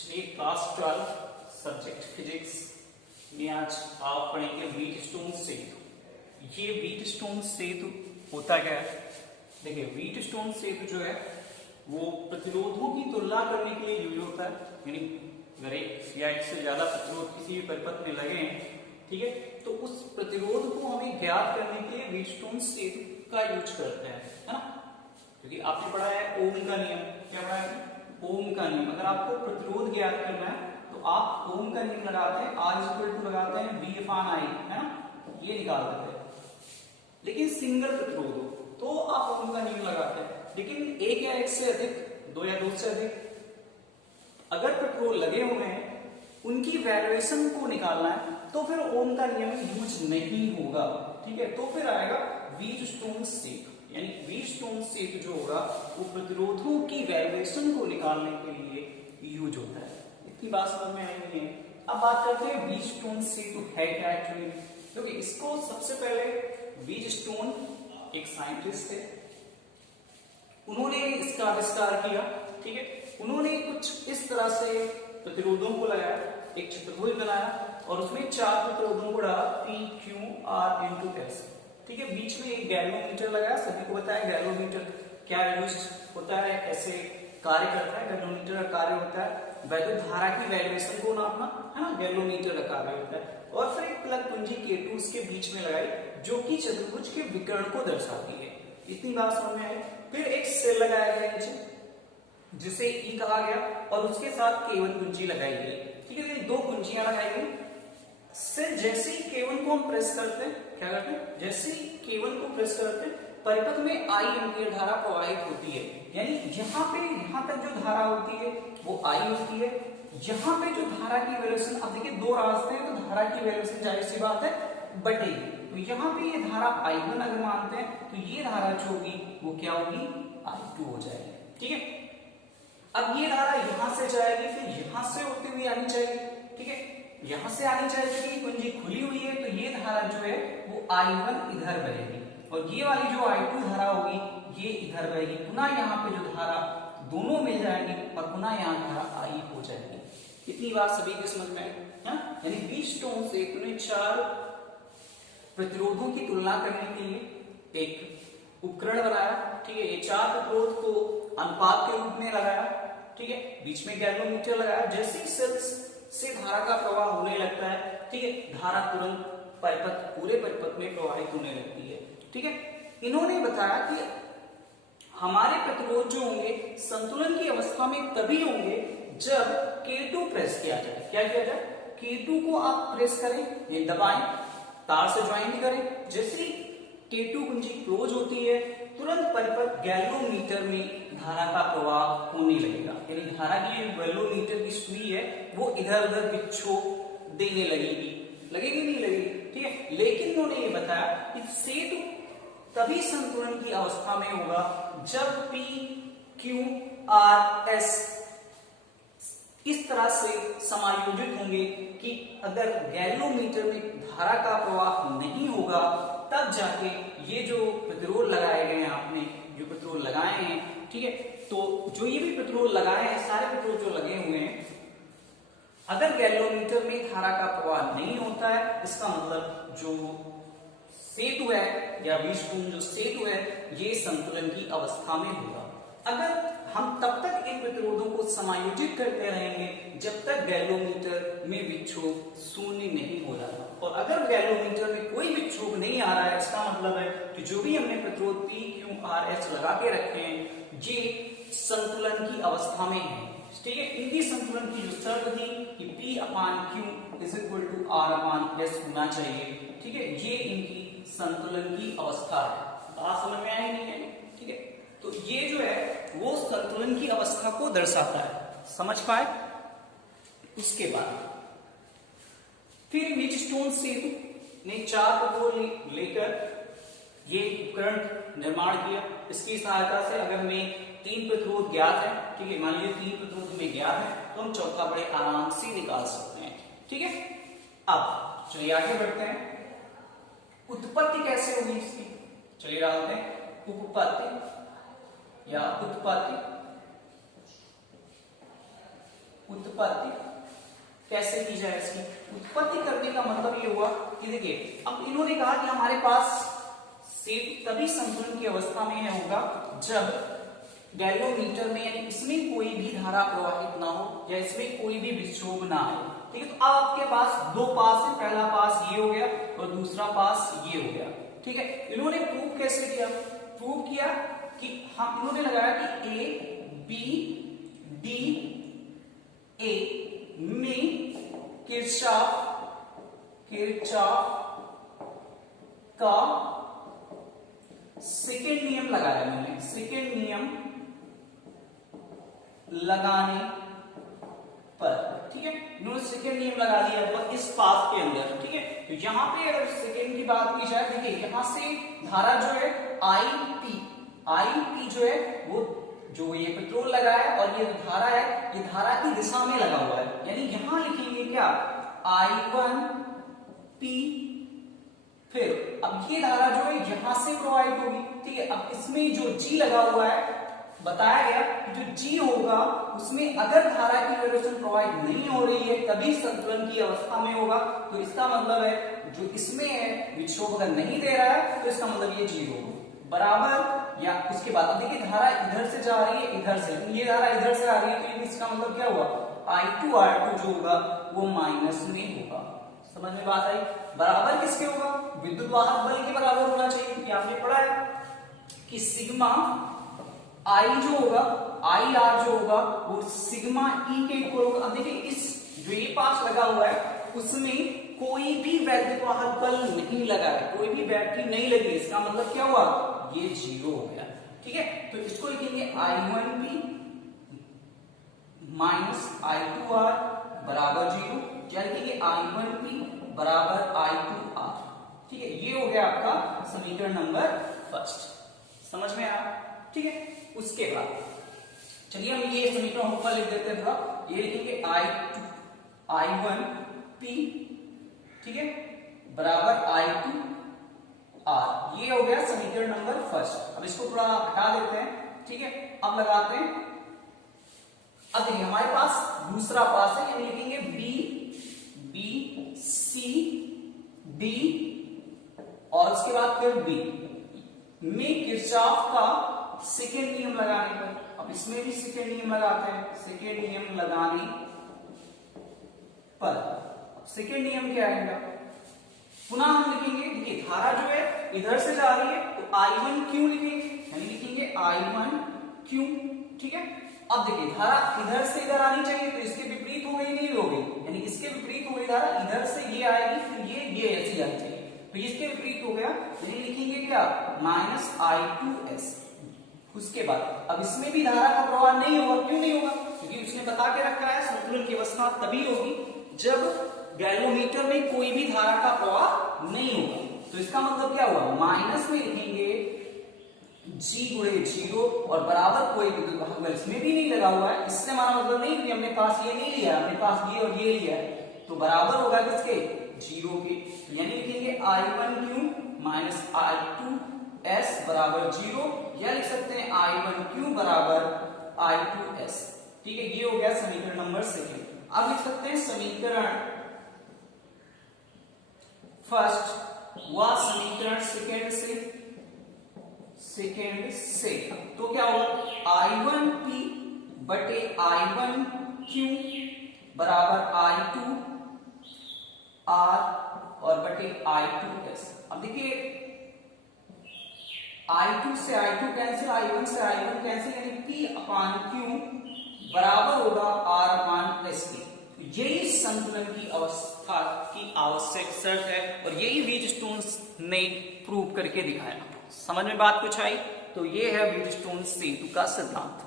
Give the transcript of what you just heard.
चलिए class 12 subject physics में आज आप पढ़ेंगे व्हीटस्टोन सेतु। ये व्हीटस्टोन सेतु होता क्या है? देखिए व्हीटस्टोन सेतु जो है वो प्रतिरोधों की तुलना करने के लिए यूज होता है। यानी अगर एक या एक से ज्यादा प्रतिरोध किसी भी परिपथ में लगे हैं, ठीक है, तो उस प्रतिरोध को हमें ज्ञात करने के लिए व्हीटस्टोन सेतु का यूज करते हैं, है ना। क्योंकि आपने पढ़ा है ओम का नियम। क्या पढ़ा है? ओम का नियम। अगर आपको प्रतिरोध ज्ञात करना है तो आप ओम का नियम लगाते हैं, R इक्वल टू लगाते हैं V/I, है ना, ये निकाल देते हैं। लेकिन सिंगल प्रतिरोध हो तो आप ओम का नियम लगाते हैं। लेकिन एक या एक से अधिक, दो या दो से अधिक अगर प्रतिरोध लगे हुए हैं, उनकी वैल्यूएशन को निकालना है तो फिर ओम का नियम यूज नहीं होगा, ठीक है। तो फिर आएगा व्हीटस्टोन सेतु। यानी व्हीटस्टोन सेतु जो होगा वो प्रतिरोधों की वैल्यूएशन को निकालने के लिए यूज होता है। इतनी बात समझ में आई नहीं है? अब बात करते हैं व्हीटस्टोन सेतु है क्या एक्चुअली। क्योंकि इसको सबसे पहले व्हीटस्टोन एक साइंटिस्ट थे, उन्होंने इसका आविष्कार किया, ठीक है। उन्होंने कुछ इस तरह से प्रतिरोधों को लगाया, एक चतुर्भुज बनाया और उसमें चार प्रतिरोधों को डाला P, Q, R into S, ठीक है। बीच में एक गैल्वेनोमीटर लगाया। सभी को बताया गैल्वेनोमीटर क्या यूज होता है, कैसे कार्य करता है। गैल्वेनोमीटर का कार्य होता है वैद्युत धारा की वैल्यूएशन को नापना, है ना, गैल्वेनोमीटर का कार्य होता है। और फिर एक प्लग कुंजी K2 उसके बीच में लगाई जो कि चतुर्भुज के विकर्ण को दर्शाती है। इतनी बात समझ में आई। फिर एक सेल लगाया गया नीचे जिसे E कहा गया और उसके साथ K1 कुंजी लगाई गई, ठीक है। दो कुंजियां लगाई गई। से जैसे ही K1 को हम प्रेस करते हैं, क्या करते हैं, जैसे ही K1 को प्रेस करते हैं परिपथ में I एम्पीयर धारा प्रवाहित होती है। यानी यहाँ तक जो धारा होती है वो I होती है। यहाँ पे जो धारा की वैल्यूएशन, अब देखिए दो रास्ते हैं तो धारा की वैल्यूएशन जाहिर सी बात है बढ़ेगी। तो यहाँ पे ये धारा I1 अगर मानते हैं तो ये धारा जो होगी वो क्या होगी, I2 हो जाएगी, ठीक है। अब ये धारा यहां से जाएगी, फिर यहां से होती हुई आनी चाहिए, ठीक है। यहां से आनी चाहिए क्योंकि कुंजी खुली हुई है, तो ये धारा जो है वो I1 इधर बहेगी और ये वाली जो I2 धारा होगी ये इधर बहेगी। पुनः यहाँ पे जो धारा दोनों मिल जाएंगी और पुनः यहाँ धारा I हो जाएगी। इतनी बात सभी के समझ में आई? यानी व्हीटस्टोन सेतु ने चार प्रतिरोधों की तुलना करने के लिए एक उपकरण बनाया, ठीक है। ये चार प्रतिरोध को अनुपात के रूप में लगाया, ठीक है। बीच में गैल्वेनोमीटर लगाया। जैसे ही सेल्स से धारा का प्रवाह होने लगता है, ठीक है, धारा तुरंत पूरे परिपथ में प्रवाहित होने लगती है, ठीक है। इन्होंने बताया कि हमारे प्रतिरोध जो होंगे संतुलन की अवस्था में तभी होंगे जब K2 प्रेस किया जाए। क्या किया जाए? K2 को आप प्रेस करें, ये दबाएं, तार से ज्वाइंट करें। जैसे ही K2 कुंजी क्लोज होती है तुरंत परिपथ गैल्वेनोमीटर में धारा का प्रवाह होने लगेगा। यानी धारा की गैल्वेनोमीटर की सुई है वो इधर उधर विक्षोभ देने लगेगी, नहीं लगेगी, ठीक है। लेकिन उन्होंने ये बताया कि सेतु तभी संतुलन की अवस्था में होगा जब P, Q, R, S इस तरह से समायोजित होंगे कि अगर गैल्वेनोमीटर में धारा का प्रवाह नहीं होगा तब जाके ये जो प्रतिरोध लगाए गए हैं, आपने जो प्रतिरोध लगाए हैं, ठीक है, तो जो ये भी प्रतिरोध लगाए हैं, सारे प्रतिरोध जो लगे हुए हैं, अगर गैल्वेनोमीटर में धारा का प्रवाह नहीं होता है, इसका मतलब जो सेतु है या व्हीटस्टोन जो सेतु है ये संतुलन की अवस्था में होगा। अगर हम तब तक इन प्रतिरोधों को समायोजित करते रहेंगे जब तक गैल्वेनोमीटर में विक्षोभ शून्य नहीं हो जाता। और अगर गैल्वेनोमीटर में कोई विक्षोभ नहीं आ रहा है, इसका मतलब है कि जो भी हमने प्रतिरोध P, Q, R, S लगा के रखे हैं ये संतुलन की अवस्था में है, ठीक है। इनकी संतुलन की जो शर्त थी कि P/Q is equal to R/S होना चाहिए, ठीक है। ये इनकी संतुलन की अवस्था है। बात समझ में आई नहीं है? ठीक है। तो ये जो है वो संतुलन की अवस्था को दर्शाता है, समझ पाए? उसके बाद फिर व्हीटस्टोन सेतु ने चार प्रतिरोध लेकर ये उपकरण निर्माण किया। इसकी सहायता से अगर हमें तीन प्रतिरोध ज्ञात है, ठीक है, मान लीजिए तीन प्रतिरोध हमें ज्ञात है तो हम चौथा बड़े आराम से निकाल सकते हैं, ठीक है। अब चलिए आगे बढ़ते हैं। उत्पत्ति कैसे होगी इसकी, चलिए डालते हैं उत्पत्ति या उत्पत्ति। उत्पत्ति कैसे की जाए। इसकी उत्पत्ति करने का मतलब ये हुआ कि देखिए अब इन्होंने कहा कि हमारे पास सेतु तभी संतुलन की अवस्था में होगा जब गैल्वेनोमीटर में यानी इसमें कोई भी धारा प्रवाहित ना हो या इसमें कोई भी विक्षोभ ना हो। ठीक है, तो अब आपके पास दो पास है, पहला पास ये हो गया और दूसरा पास ये हो गया। ठीक है, इन्होंने प्रूव कैसे किया, प्रूव किया कि हम इन्होंने लगाया कि ए बी डी ए में किरचॉफ का सेकेंड नियम लगाया। मैंने सेकेंड नियम लगाने पर, ठीक है, इन्होंने सेकेंड नियम लगा दिया पर इस पाथ के अंदर। ठीक है, तो यहां पे अगर सेकेंड की बात की जाए, देखिए यहां से धारा जो है आई पी जो है वो जो ये पेट्रोल लगा है और ये धारा है, ये धारा की दिशा में लगा हुआ है। यानी यहां लिखेंगे क्या I1 P, फिर अब ये धारा जो है यहां से प्रवाहित होगी। ठीक है, अब इसमें जो G लगा हुआ है बताया गया कि जो G होगा उसमें अगर धारा की वेलोसिटी प्रवाहित नहीं हो रही है तभी संतुलन की अवस्था में होगा। तो इसका मतलब है जो इसमें है विक्षोभ अगर नहीं दे रहा है तो इसका मतलब ये 0 बराबर, या उसके बाद अब देखिए धारा इधर से जा रही है इधर से, ये धारा इधर से आ रही है तो इसका मतलब क्या हुआ I2 R2 जो होगा वो माइनस में होगा। समझ में बात आई। बराबर किसके होगा, विद्युत वाहक बल के बराबर होना चाहिए क्योंकि आपने पढ़ा है कि सिग्मा I जो होगा आई आर जो होगा वो सिग्मा E के इक्वल होगा। अब देखिए इस जो ये पास लगा हुआ है उसमें कोई भी वैद्युत वाहक बल नहीं लगा है, कोई भी बैटरी नहीं लगी, इसका मतलब क्या हुआ ये 0 हो गया। ठीक है, तो इसको लिखेंगे I1P माइनस I2R बराबर 0, या लिखेंगे I1P बराबर I2R। ठीक है, ये हो गया आपका समीकरण नंबर फर्स्ट। समझ में आया। ठीक है, उसके बाद चलिए हम ये समीकरण ऊपर लिख देते हैं थोड़ा, ये लिखेंगे I1P, ठीक है, बराबर I2R। ये हो गया समीकरण नंबर फर्स्ट। अब इसको थोड़ा हटा देते हैं। ठीक है, अब लगाते हैं। अब देखिए हमारे पास दूसरा पास है, यानी लिखेंगे बी सी डी और उसके बाद फिर बी में किरचॉफ का सेकेंड नियम लगाने पर। अब इसमें भी सेकेंड नियम लगाते हैं। सेकेंड नियम लगाने पर सेकेंड नियम क्या आएगा, पुनः हम लिखेंगे देखिए धारा जो है इधर से जा रही है तो I1 क्यों लिखेंगे, यानी लिखेंगे I1 क्यों। ठीक है, अब देखिए धारा इधर से इधर आनी चाहिए तो इसके विपरीत हो गई, नहीं हो गई, यानी इसके विपरीत हो गई धारा, इधर से ये आएगी फिर ये ऐसी आनी चाहिए, तो इसके विपरीत हो गया, यानी लिखेंगे क्या माइनस I2S। उसके बाद अब इसमें भी धारा का प्रवाह नहीं होगा, क्यों नहीं होगा, क्योंकि उसने बता के रखा है संतुलन की अवस्था तभी होगी जब गैल्वेनोमीटर में कोई भी धारा का प्रवाह नहीं होगा। तो इसका मतलब क्या हुआ, माइनस में लिखेंगे G गुणे 0 और बराबर कोई विद्युत वाहक बल इसमें भी नहीं लगा हुआ है, इससे हमारा मतलब नहीं कि हमने पास ये नहीं लिया, हमने पास ये और ये लिया है, तो बराबर होगा किसके 0 के, यानी लिखेंगे I1Q माइनस I2S बराबर 0, या लिख सकते हैं I1Q बराबर I2S। ठीक है, ये हो गया समीकरण नंबर सेकेंड। अब लिख सकते हैं समीकरण फर्स्ट व समीकरण सेकेंड से, तो क्या होगा I1P बटे I1Q बराबर I2R और बटे I2S। अब देखिए I2 से I2 कैंसिल, I1 से I1 कैंसिल, यानी P अपान Q बराबर होगा R अपान S के। यही संतुलन की अवस्था की आवश्यक शर्त है और यही व्हीटस्टोन्स ने प्रूव करके दिखाया। समझ में बात कुछ आई, तो ये है व्हीटस्टोन सेतु का सिद्धांत।